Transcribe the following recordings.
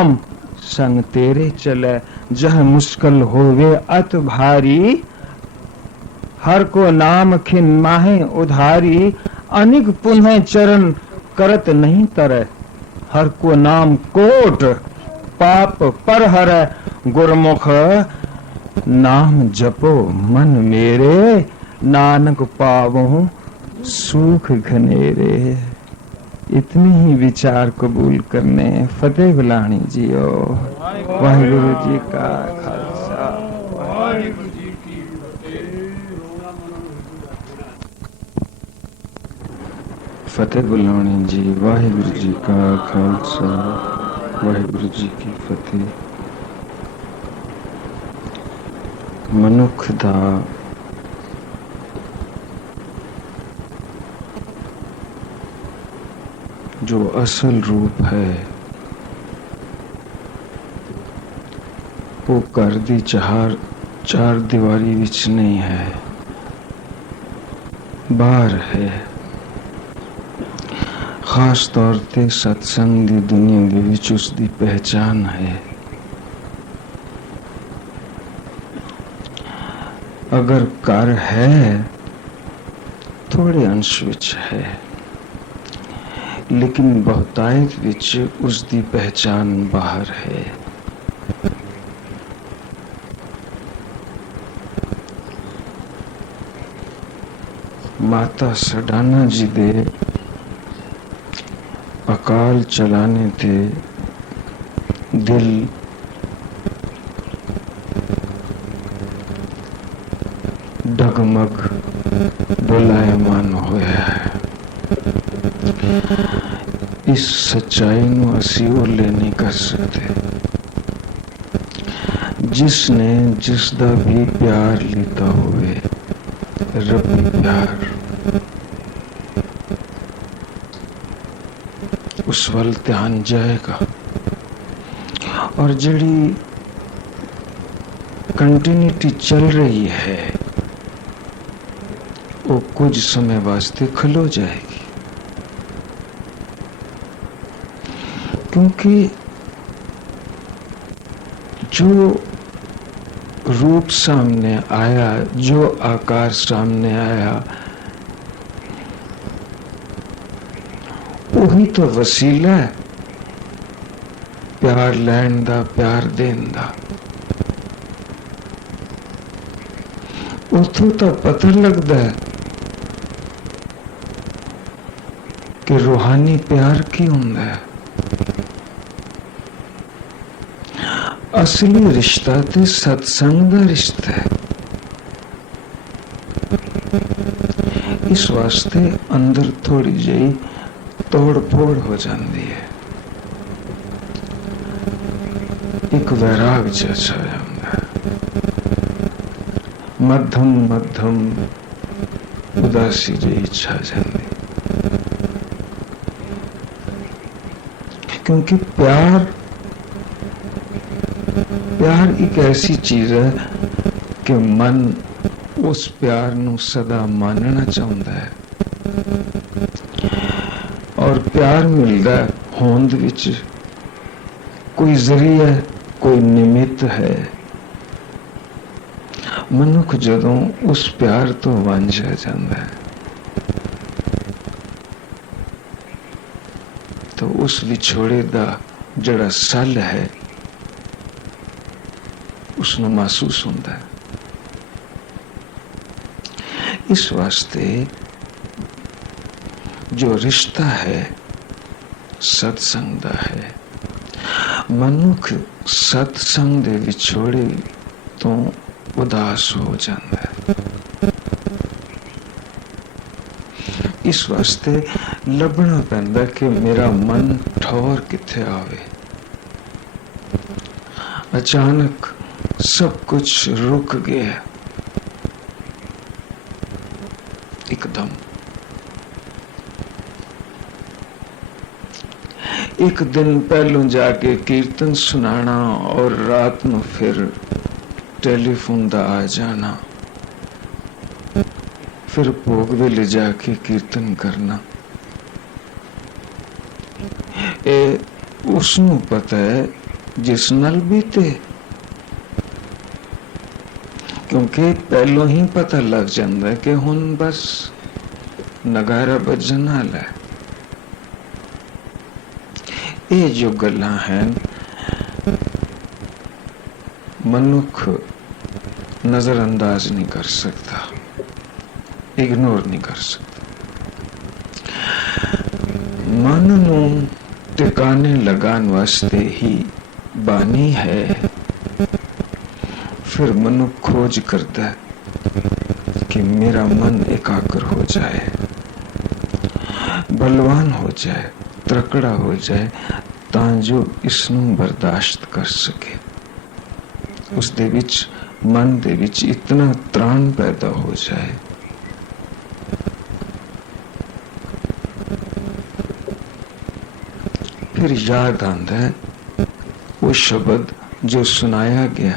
नाम संग तेरे चले, जह मुश्किल होवे अत भारी, हर को नाम खिन माहे उधारी, अनिक पुनः चरण करत नहीं तरह, हर को नाम कोट पाप पर हरै, गुरमुख नाम जपो मन मेरे, नानक पावो सुख घनेरे। इतनी ही विचार कबूल करने फतेह बुलानी जियो। वाहिगुरु जी का खालसा, वाहिगुरु जी की फतेह बुलानी जी। वाहिगुरु जी का खालसा, वाहिगुरु जी की फतेह। मनुख दा जो असल रूप है वो घर दी चार दीवारी विच नहीं है, बाहर है। खास तौर ते सत्संग दी दुनिया दे विच उसदी पहचान है। अगर घर है थोड़े अंश विच है, लेकिन बहुतायत विच उसदी पहचान बाहर है। माता सडाना जी दे अकाल चलाने थे दिल डगमग डोलायमान होया है। इस सच्चाई नूं असी ओले नहीं कर सकते। जिसने जिसदा भी प्यार लीता होवे, रब्बी प्यार, उस वल ध्यान जाएगा। और जड़ी कंटिन्यूटी चल रही है वो कुछ समय वास्ते खलो जाएगी, क्योंकि जो रूप सामने आया, जो आकार सामने आया, वही तो वसीला है प्यार लैन दा, प्यार देन दा। उथों तो पता लगता है कि रूहानी प्यार की हुंदा है। असली रिश्ता ते सत्संग दा रिश्ता है। इस वास्ते अंदर थोड़ी जी तोड़ फोड़ हो जाती है, एक वैराग जैसा जाता है, मध्यम मध्यम उदासी जी छा जाती। क्योंकि प्यार एक ऐसी चीज है कि मन उस प्यार नू सदा मानना चाहता है, और प्यार मिलता है होंद विच कोई जरिया, कोई निमित्त है। मनुख जदों उस प्यार तो वांझा जाता है तो उस विछोड़े दा जड़ा सल है उसनू महसूस होता है। इस वास्ते जो रिश्ता है सत्संग दा है। मनुख सत्संग दे विछोड़े तो उदास हो जाता है। इस वास्ते लभना पैंदा कि मेरा मन ठौर किथे आवे। अचानक सब कुछ रुक गया एकदम। एक दिन पहलों जाके कीर्तन सुनाना और रात में फिर टेलीफोन दा आ जाना, फिर भोग वेले जाके कीर्तन करना, ये उसनू पता है जिस नल बीते, क्योंकि पहलों ही पता लग जाता है कि हुन बस नगारा बजन वाला है। ये जो गल्लां हैं मनुख नजरअंदाज नहीं कर सकता, इग्नोर नहीं कर सकता। मन नू टिकाने लगान वास्ते ही बानी है। फिर मनुख खोज करता है कि मेरा मन एकाग्र हो जाए, बलवान हो जाए, तकड़ा हो जाए, ਤਾਂ ਜੋ ਇਸ ਨੂੰ ਬਰਦਾਸ਼ਤ ਕਰ ਸਕੇ। ਉਸ ਦੇ ਵਿੱਚ ਮਨ ਦੇ ਵਿੱਚ ਇਤਨਾ ਤ੍ਰਾਣ ਪੈਦਾ ਹੋ ਜਾਏ फिर याद आंदा है वो शब्द जो सुनाया गया।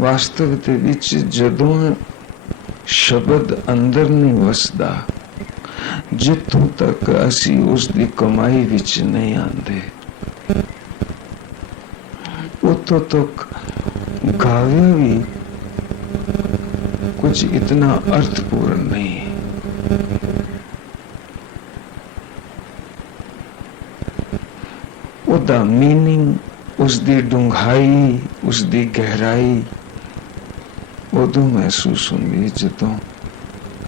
वास्तव दे विच जदों शब्द अंदर नहीं वसदा, जितों तक असी उसकी कमाई विच नहीं आंदे, उतों तक गावे भी कुछ इतना अर्थपूर्ण नहीं। ਉਹਦਾ मीनिंग उसकी डूंघाई उसकी गहराई उदों महसूस होंगी जदों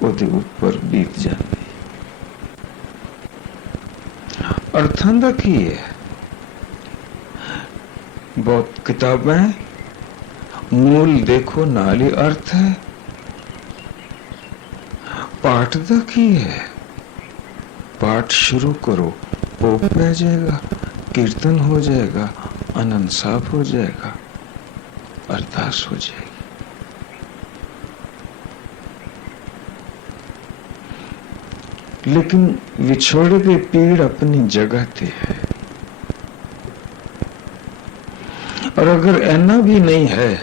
ਉਹਦੇ ਉੱਪਰ बीत जाती। अर्थां दा की है? बहुत किताबें हैं, मूल देखो नाल ही अर्थ है। पाठ दा की है? पाठ शुरू करो, भोग पै जाएगा, कीर्तन हो जाएगा, आनंद साफ हो जाएगा, अरदास हो जाएगी। लेकिन विछोड़े की पीड़ अपनी जगह पे है। और अगर ऐना भी नहीं है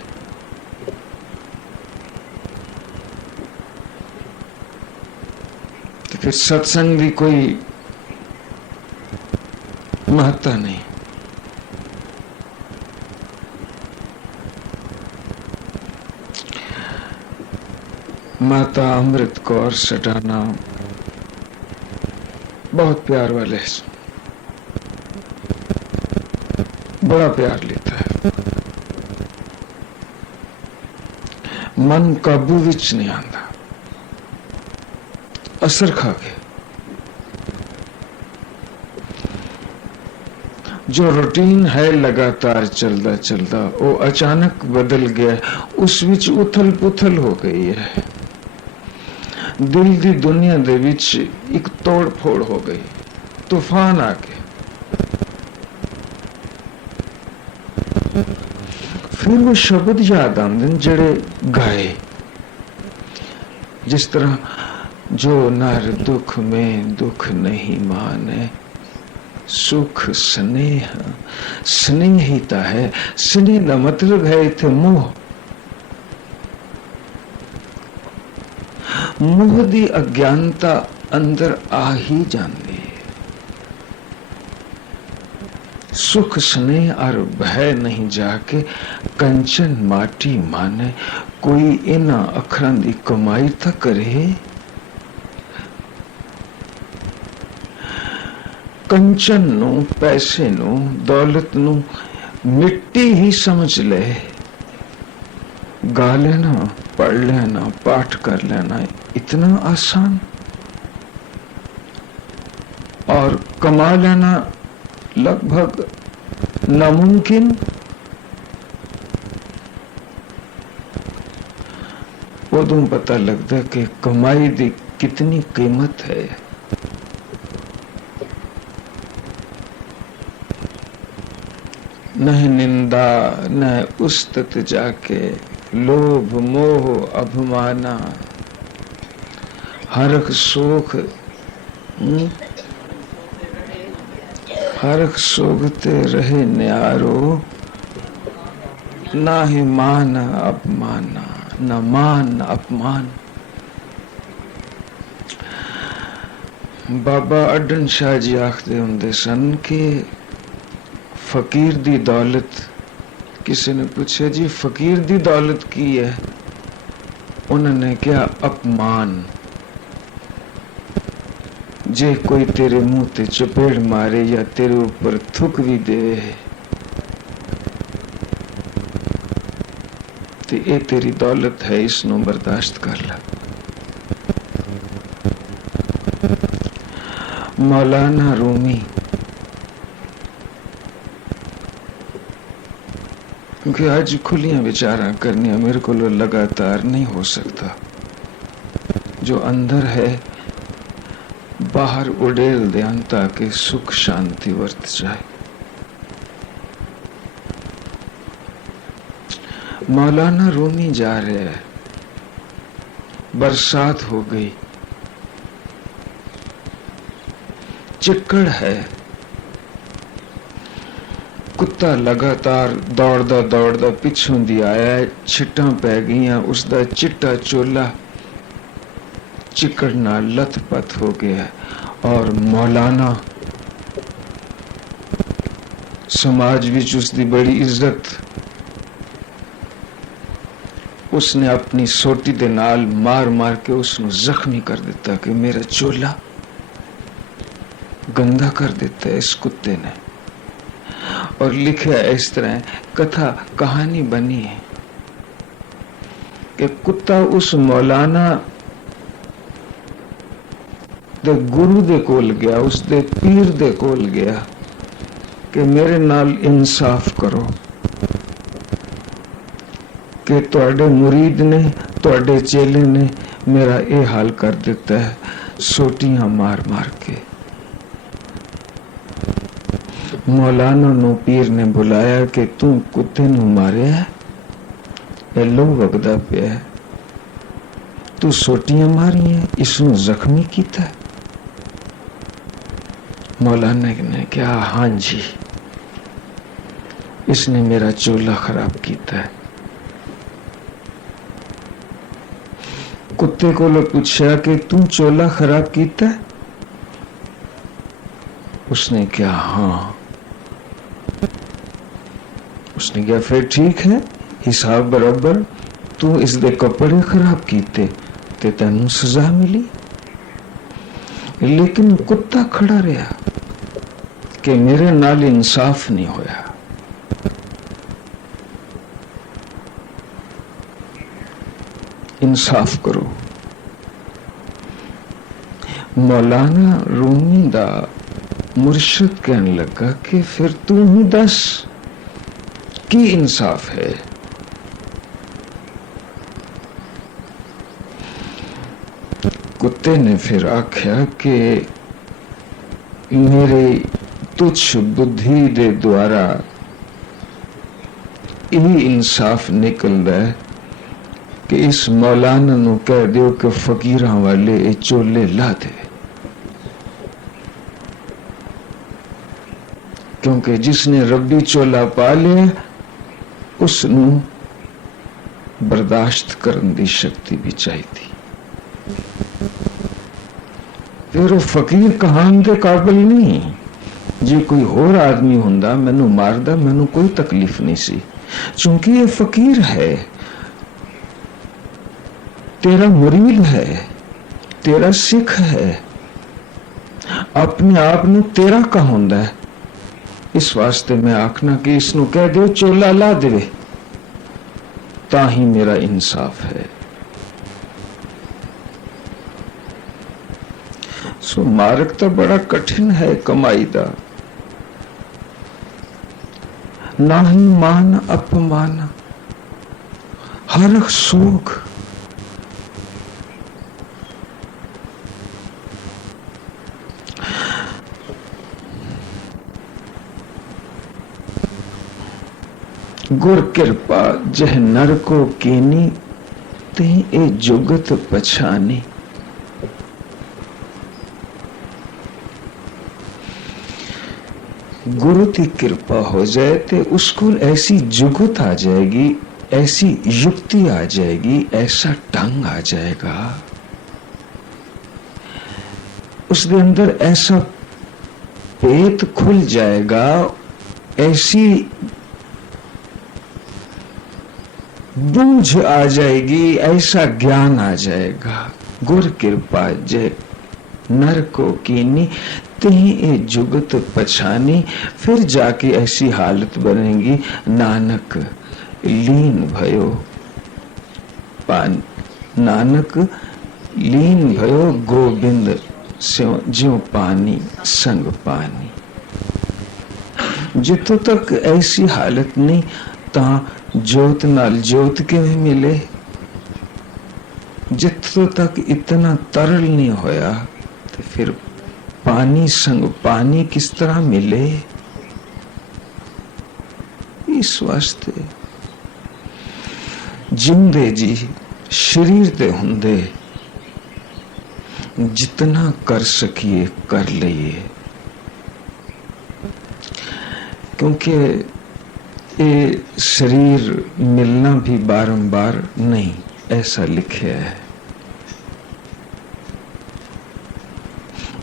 तो फिर सत्संग भी कोई महत्ता नहीं। माता अमृत कौर सटाना बहुत प्यार वाले, बड़ा प्यार लेता है। मन काबू विच नहीं आंदा, असर खा के जो रूटीन है लगातार चलता चलता वो अचानक बदल गया, उस विच उथल पुथल हो गई है। दिल दी दुनिया दे विच एक तोड़ फोड़ हो गई, तूफान आ गए। फिर वो शब्द याद आंदे जड़े गाए, जिस तरह जो नर दुख में दुख नहीं माने, सुख स्नेह स्नेहिता है। स्नेह का मतलब है इथे मोह। मोह दी अज्ञानता अंदर आ ही जाती है। सुख स्नेह और भय नहीं जाके कंचन माटी माने, कोई इना अखरां दी कमाई तो करे। कंचन नू, पैसे नू, दौलत नू मिट्टी ही समझ ले, गा लेना, पढ़ लेना, पाठ कर लेना इतना आसान, और कमा लेना लगभग नामुमकिन। उदों पता लगता है कि कमाई दी कितनी कीमत है। न निंदा न उस्तत जाके, लोभ मोह अभिमाना, हरख सोख हरख सोखते रहे न्यारो, ना ही मान अपमाना, न मान अपमान। बाबा अड्डन शाह जी आखते होंगे सन कि फकीर दी दौलत, किसी ने पूछा जी फकीर दी दौलत की है, उन्होंने क्या अपमान। जे कोई तेरे मुंह ते चपेड़ मारे या तेरे ऊपर थुक भी दे तो ये तेरी दौलत है, इसनों बर्दाश्त कर ला। मौलाना रूमी, क्योंकि आज खुलियां विचारा करनिया मेरे को लगातार नहीं हो सकता। जो अंदर है बाहर उड़ेल दें ताकि सुख शांति वर्त जाए। मौलाना रूमी जा रहे हैं, बरसात हो गई, चिक्कड़ है, कुत्ता लगातार दौड़दा पिछों दी आया है, छिट्टां पै गईयां, उसदा चिट्टा चोला चिक्कड़ नाल लथपथ हो गया। और मौलाना समाज विच उसदी बड़ी इज्जत, उसने अपनी सोटी दे नाल मार मार के उसनू जख्मी कर दिता कि मेरा चोला गंदा कर दिता है इस कुत्ते ने। और लिखा इस तरह, कथा कहानी बनी है कि कुत्ता उस मौलाना दे गुरु दे कोल गया, उस दे पीर दे कोल गया कि मेरे नाल इंसाफ करो कि तुहाडे मुरीद ने, तुहाडे चेले ने मेरा ये हाल कर दिता है, सोटियां मार मार के। मौलाना नु पीर ने बुलाया कि तू कुत्ते नु मारिया, ये लो वगदा पिया है, तू सोटियां मारी है, इसनू जख्मी कीता है। मौलाना ने क्या, हाँ जी, इसने मेरा चोला खराब कीता है। कुत्ते को लोग पूछा कि तू चोला खराब कीता है? उसने क्या, हाँ। उसने क्या, फिर ठीक है, हिसाब बराबर, तू इसदे कपड़े खराब कीते ते तेनू सजा मिली। लेकिन कुत्ता खड़ा रहा कि मेरे नाल इंसाफ नहीं होया। इंसाफ करो। मौलाना रूमी दा मुर्शिद कहने लगा कि फिर तू ही दस की इंसाफ है। कुत्ते ने फिर आख्या कि मेरे तुच्छ बुद्धि दे द्वारा यही इंसाफ निकलदा है कि इस मौलाना नू कह दियो कि फकीरां वाले ये चोले ला दे, क्योंकि जिसने रब्बी चोला पा लिया उसनू बर्दाश्त करन दी शक्ति भी चाहिए। फिर वो फकीर कहान के काबिल नहीं। जे कोई होर आदमी हुंदा मैनू मारदा, मैनू कोई तकलीफ नहीं सी, चूंकि ये फकीर है, तेरा मुरीद है, तेरा सिख है, अपने आप नू तेरा का हुंदा है। इस वास्ते मैं आखना कि इसनू कह दो चोला ला दे, ता ही मेरा इंसाफ है। सो मार्ग तो बड़ा कठिन है कमाई दा, ना ही मान अपमान हर सोख। गुर कृपा जह नर को कीनी ते ए जुगत पछानी। गुरु की कृपा हो जाए तो उसको ऐसी जुगत आ जाएगी, ऐसी युक्ति आ जाएगी, ऐसा ढंग आ जाएगा, उसके अंदर ऐसा पेट खुल जाएगा, ऐसी बूझ आ जाएगी, ऐसा ज्ञान आ जाएगा। गुर कृपा जय नर को कीनी, तिहि ए जुगत पछानी। फिर जाके ऐसी हालत बनेगी, नानक लीन भयो पान, नानक लीन भयो गोविंद स्यों ज्यों पानी संग पानी। जितों तक ऐसी हालत नहीं ता जोत नाल जोत किवें मिले। जितों तक इतना तरल नहीं होया तो फिर पानी संग पानी किस तरह मिले। इस वास्ते जिंदे जी शरीर ते हुंदे जितना कर सकिए कर लइए, क्योंकि ये शरीर मिलना भी बारंबार नहीं, ऐसा लिखा है।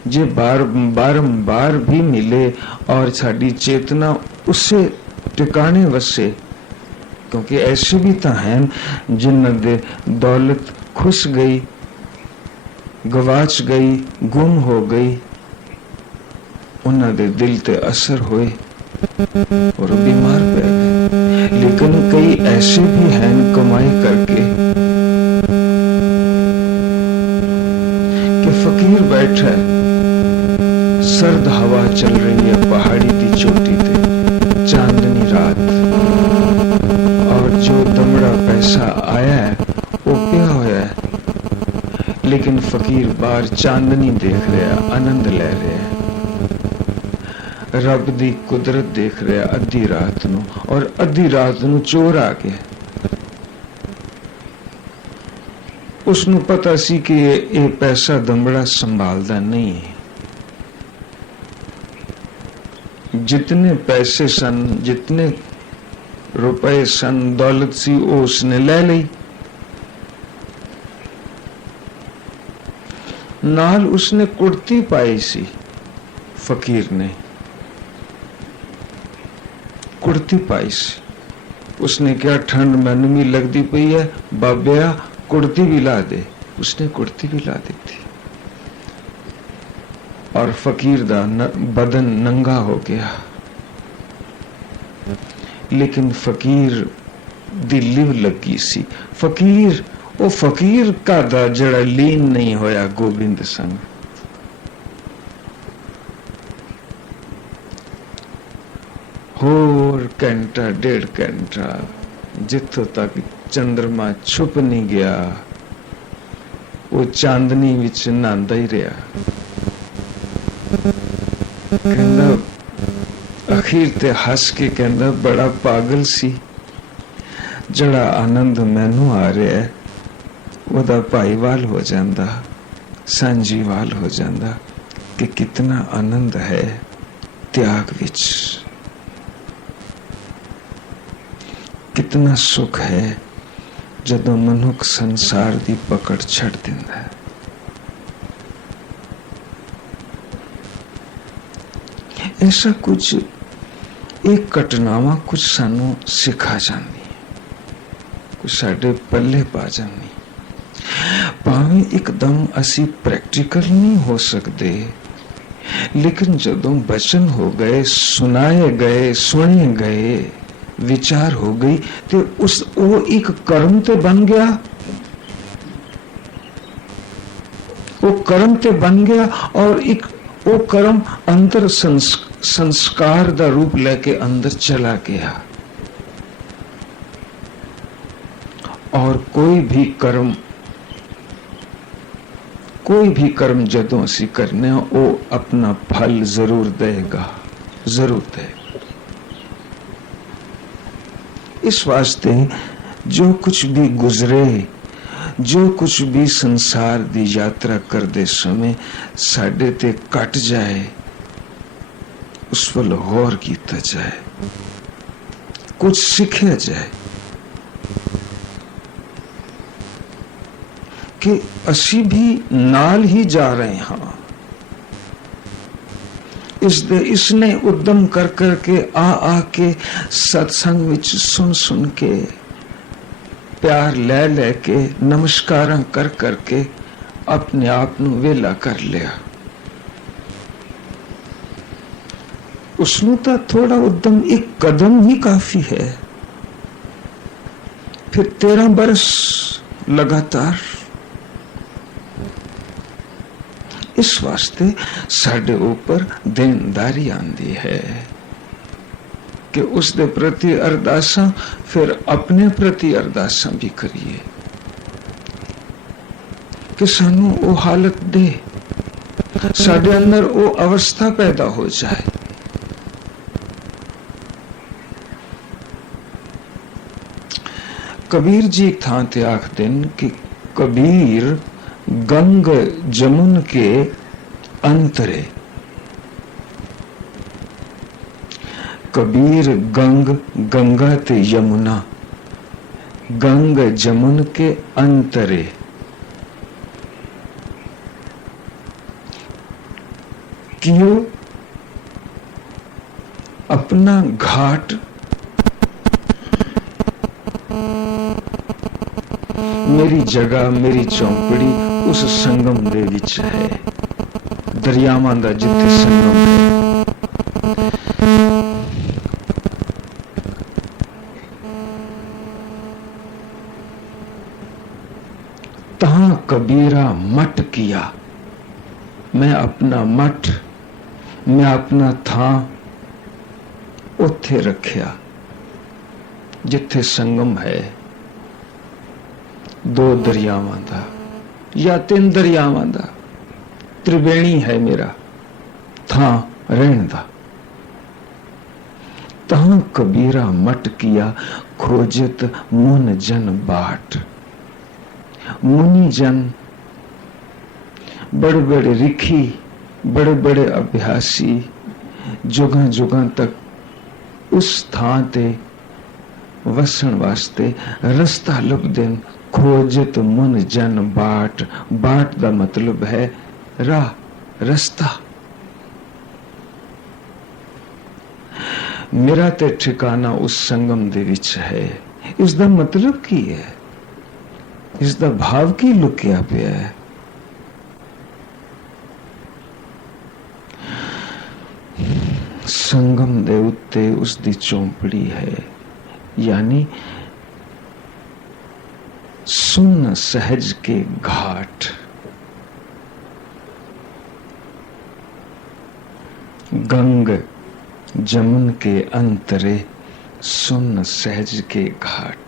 जे बारंबार भी मिले और साड़ी चेतना उससे टिकाने वसे, क्योंकि ऐसे भी तो हैं जिन्हों दे दौलत खुस गई, गवाच गई, गुम हो गई, उन्होंने दिल ते असर हुए और बीमार पड़ गए। लेकिन कई ऐसे भी हैं कमाई करके कि फकीर बैठा है, सर्द हवा चल रही है पहाड़ी की चोटी पे, चांदनी रात, और जो दमड़ा पैसा आया है वो पिया होया है, लेकिन फकीर बाहर चांदनी देख रहा, आनंद ले रहा है, रब दी कुदरत देख रहा अद्धी रात नू। और अद्धी रात नू चोर आ गया। उसनू पता सी कि ये पैसा दमड़ा संभालदा नहीं है। जितने पैसे सन, जितने रुपए सन, दौलत सी, वो उसने ले ली। नाल उसने कुर्ती पाई सी, फकीर ने कुर्ती पाई सी। उसने क्या, ठंड मैनू भी लगती पई है, बाबिया कुर्ती भी ला दे। उसने कुर्ती भी ला दी थी और फकीर दा बदन नंगा हो गया। लेकिन फकीर दी लिव लगी सी। फकीर वो फकीर का दा जड़ा लीन नहीं होया गोबिंद संग। होर घंटा 1.5 घंटा जिथों तक चंद्रमा छुप नहीं गया, वो चांदनी विच नहांदा ही रहा। कहंदा अखीर ते हस के कहंदा बड़ा पागल सी, जड़ा आनंद मैनू आ रहा है वदा भाईवाल हो जांदा, सांझीवाल हो जांदा कि कितना आनंद है त्याग विच, कितना सुख है जदों मनुख संसार दी पकड़ छड़ दिंदा है। ऐसा कुछ एक घटनावां कुछ सानू सिखा जांदी है, कुछ साडे पल्ले पा जांदी। भावें एकदम असी प्रैक्टिकल नहीं हो सकते, लेकिन जदों बचन हो गए, सुनाए गए, सुने गए, विचार हो गई, तो उस वो एक कर्म ते बन गया, वो कर्म ते बन गया और एक वो कर्म अंदर संस्कार दा रूप लेके अंदर चला गया। और कोई भी कर्म जदों असी करने वो अपना फल जरूर देगा, जरूर देगा। इस वास्ते जो कुछ भी गुजरे, जो कुछ भी संसार दी यात्रा करते समय साडे ते कट जाए, उस वल गौर कीता जाए, कुछ सीखा जाए कि असी भी नाल ही जा रहे हाँ, इसने उद्यम कर करके आ के सत्संग विच सुन सुन के प्यार ले लेके नमस्कारां कर करके अपने आप नू वेला कर लिया। उसनू तो थोड़ा उद्यम, एक कदम ही काफी है। फिर 13 बरस लगातार। इस वास्ते साडे ऊपर देनदारी आंदी है कि उसके प्रति अरदासा, फिर अपने प्रति अरदासा भी करिए कि सानू वो हालत दे, साडे अंदर वो अवस्था पैदा हो जाए। कबीर जी थां ते आखदे कि कबीर गंग जमुन के अंतरे, कबीर गंग, गंगा ते यमुना, गंग जमुन के अंतरे, क्यों अपना घाट मेरी जगह, मेरी चौंपड़ी उस संगम दे विच है, दरियावां दा जिथे संगम है। तहां कबीरा मठ किया, मैं अपना मठ, मैं अपना थां उथे रखिया जिथे संगम है 2 दरियावां दा या 3 दरियावां दा, त्रिवेणी है मेरा थां रहन दा। तहां कबीरा मट किया, खोजत मुन जन बाट। मुनि जन, बड़े बड़े रिखी, बड़े बड़े अभ्यासी जुगां जुगां तक उस थां ते वसन वास्ते रस्ता लभदे। खोजत मुन जन बाट, बाट दा मतलब है राह, रस्ता। मेरा ते ठिकाना उस संगम दे विच है। इसदा मतलब की है, इसदा भाव की लुकिया पिया है। संगम दे उत्ते उसदी चौंपड़ी है, यानी सुन सहज के घाट। गंग जमुन के अंतरे, सुन सहज के घाट।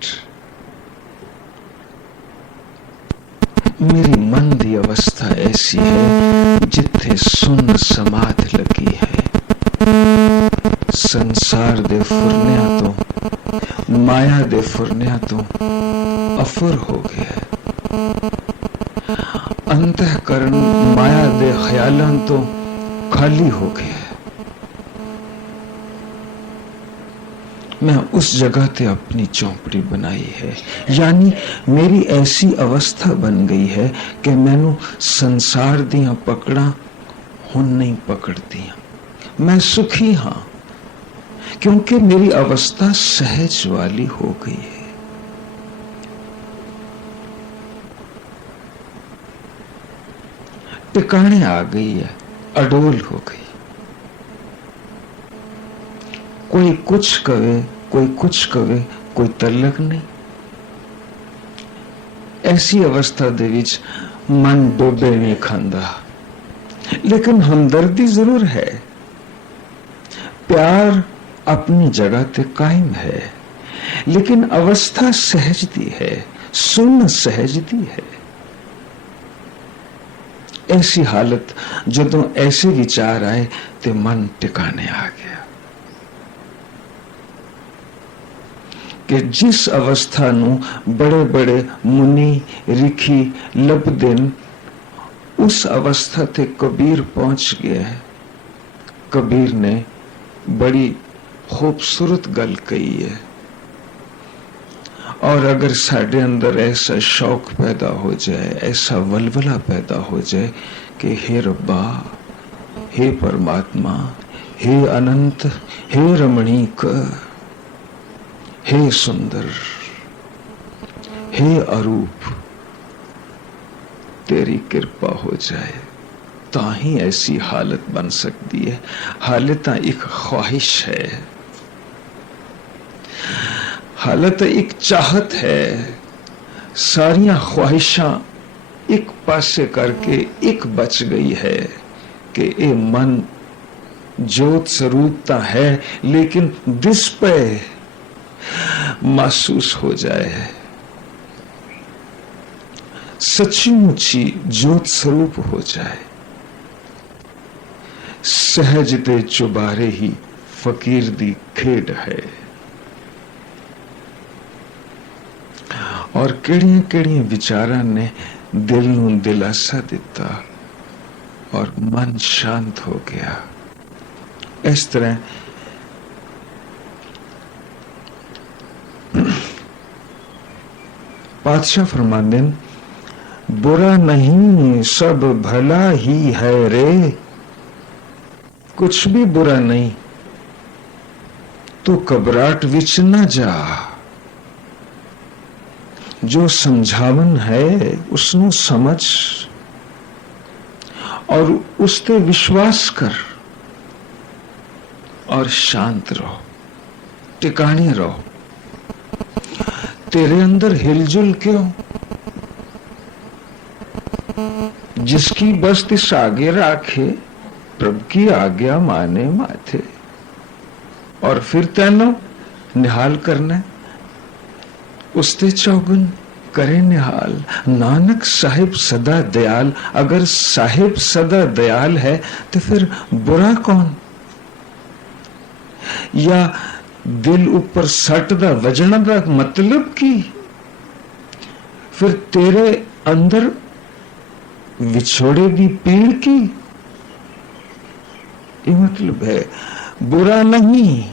मेरी मन दी अवस्था ऐसी है जिथे सुन समाध लगी है। संसार दे फुरनिया तो, माया दे फुरनिया तो अफुर हो गया। अंतःकरण माया दे ख्यालां तो खाली हो गया। मैं उस जगह ते अपनी चौंपड़ी बनाई है, यानी मेरी ऐसी अवस्था बन गई है कि मैनू संसार दियां पकड़ा हुन नहीं पकड़दियां। मैं सुखी हां क्योंकि मेरी अवस्था सहज वाली हो गई है। टिकाने आ गई है, अडोल हो गई। कोई कुछ कवे, कोई कुछ कवे, कोई तलक नहीं। ऐसी अवस्था दे विच मन डोबे नहीं खांदा, लेकिन हमदर्दी जरूर है। प्यार अपनी जगह ते कायम है, लेकिन अवस्था सहज दी है, सुन सहज दी है। ऐसी हालत जदों ऐसे विचार आए ते मन टिकाने आ गया कि जिस अवस्था नू बड़े बड़े मुनि रिखी लभदेन, उस अवस्था ते कबीर पहुंच गया है। कबीर ने बड़ी खूबसूरत गल कही है, और अगर साढ़े अंदर ऐसा शौक पैदा हो जाए, ऐसा वलवला पैदा हो जाए कि हे रब्बा, हे परमात्मा, हे अनंत, हे रमणीक, हे सुंदर, हे अरूप, तेरी कृपा हो जाए ताही ऐसी हालत बन सकती है। हालत एक ख्वाहिश है, हालत एक चाहत है। सारियां ख्वाहिशां एक पासे करके एक बच गई है कि ये मन ज्योत स्वरूपता है, लेकिन दिस पे महसूस हो जाए सच्ची ज्योत स्वरूप हो जाए। सहज दे चुबारे ही फकीर दी खेड है। और केड़ियां केड़ियां विचारां ने दिल नूं दिलासा दिता और मन शांत हो गया। इस तरह पातशाह फरमाते हैं, बुरा नहीं सब भला ही है रे, कुछ भी बुरा नहीं, तू घबराहट विच ना जा। जो समझावन है उसनों समझ और उस ते विश्वास कर और शांत रहो, टिकाने रहो। तेरे अंदर हिलजुल क्यों? जिसकी बस्तिस आगे राखे प्रभु की आज्ञा माने माथे। और फिर तेनो निहाल करना उसते चौगुन करे निहाल। नानक साहिब सदा दयाल। अगर साहिब सदा दयाल है तो फिर बुरा कौन? या दिल ऊपर सट दा वजन दा मतलब की? फिर तेरे अंदर विछोड़े दी पीड़ की? ये मतलब है बुरा नहीं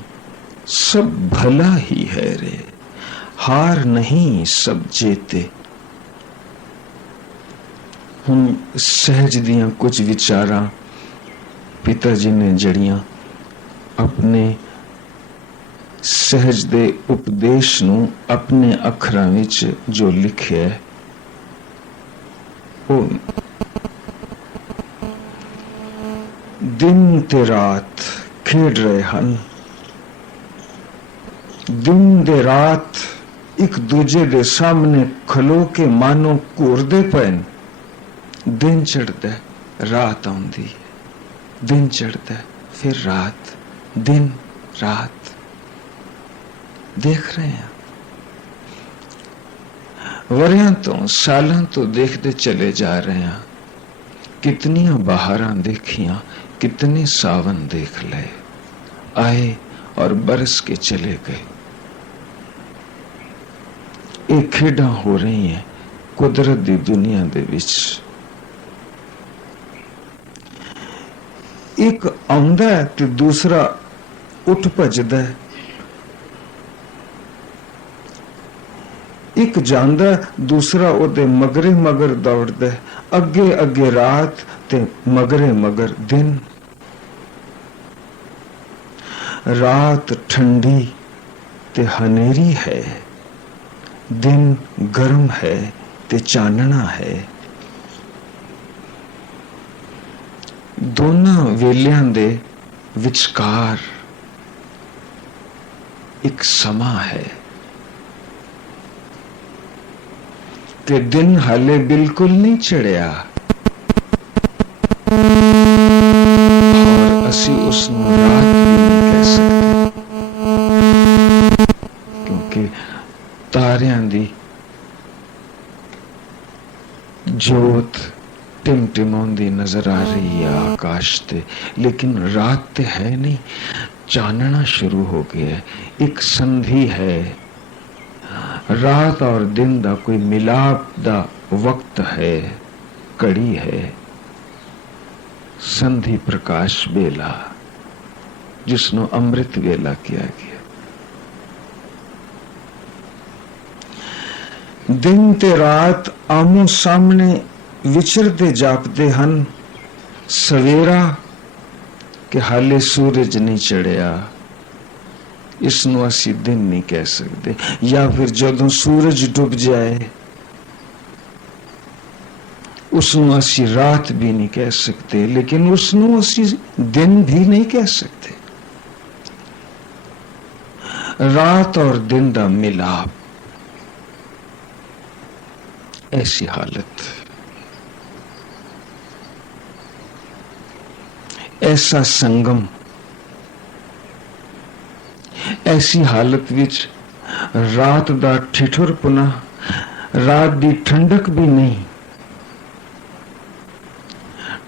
सब भला ही है रे, हार नहीं सब जेते। हम सहज दियां कुछ विचारां पिताजी ने जड़ियां अपने सहज दे उपदेश नूं अपने अखरां विच जो लिखिया है वो दिन ते रात खेड रहे हन। दिन दे रात एक दूजे दे सामने खलो के मानो घूरदे पैन। दिन चढ़दा रात आउंदी है, दिन चढ़दा फिर रात, दिन रात। देख रहे हैं वरियां तो सालां तो देखते चले जा रहे हैं। कितनियां बहारां देखियां, कितने सावन देख ले, आए और बरस के चले गए। ये खेडां हो रही हैं कुदरत दी दुनिया दे विच। एक आउंदा है ते दूसरा उठ भजदा है। एक जांदा दूसरा ओदे मगरे मगर दौड़दा है। अगे अगे रात ते मगरे मगर दिन। रात ठंडी ते हनेरी है, दिन गर्म है ते चानना है। दोनों वेलियां दे विचकार एक समा है कि दिन हाले बिल्कुल नहीं चढ़िया और असी उसनों रात भी नहीं कह सकते, क्योंकि तारियां दी जोत टिमटिमाउंदी नजर आ रही है आकाश ते, लेकिन रात ते है नहीं। चानना शुरू हो गया है, एक संधि है। रात और दिन दा कोई मिलाप दा वक्त है, कड़ी है। संधि प्रकाश बेला जिसनो अमृत वेला किया गया। दिन ते रात आमो सामने विचरते जापते हन। सवेरा कि हाले सूरज नहीं चढ़िया, इसनों असी दिन नहीं कह सकते, या फिर जदों सूरज डूब जाए उसनों असी रात भी नहीं कह सकते, लेकिन उसनों असी दिन भी नहीं कह सकते। रात और दिन का मिलाप, ऐसी हालत, ऐसा संगम, ऐसी हालत विच रात दा ठिठुरपना, रात दी ठंडक भी नहीं,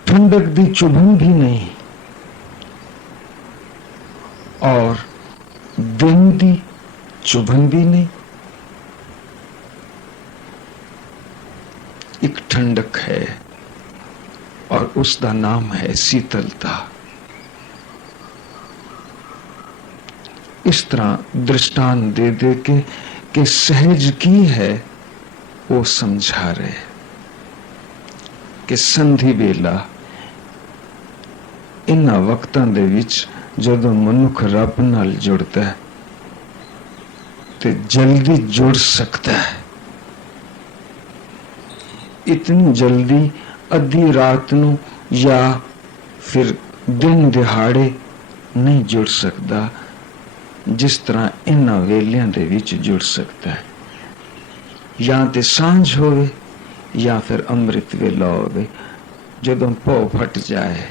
ठंडक दी चुभन भी नहीं, और दिन दी चुभन भी नहीं। एक ठंडक है और उसका नाम है शीतलता। इस तरह दृष्टांत दे दे के सहज की है वो समझा रहे कि संधि वेला इन्हां वक्तां दे विच जदों मनुख रब नाल जुड़ता है तो जल्दी जुड़ सकता है। इतनी जल्दी अद्धी रात नूं या फिर दिन दिहाड़े नहीं जुड़ सकता जिस तरह इन्हां वेलियां दे विच जुड़ सकता है। या ते सांझ होवे या फिर अमृत वेला होवे, जदों भौ फट जाए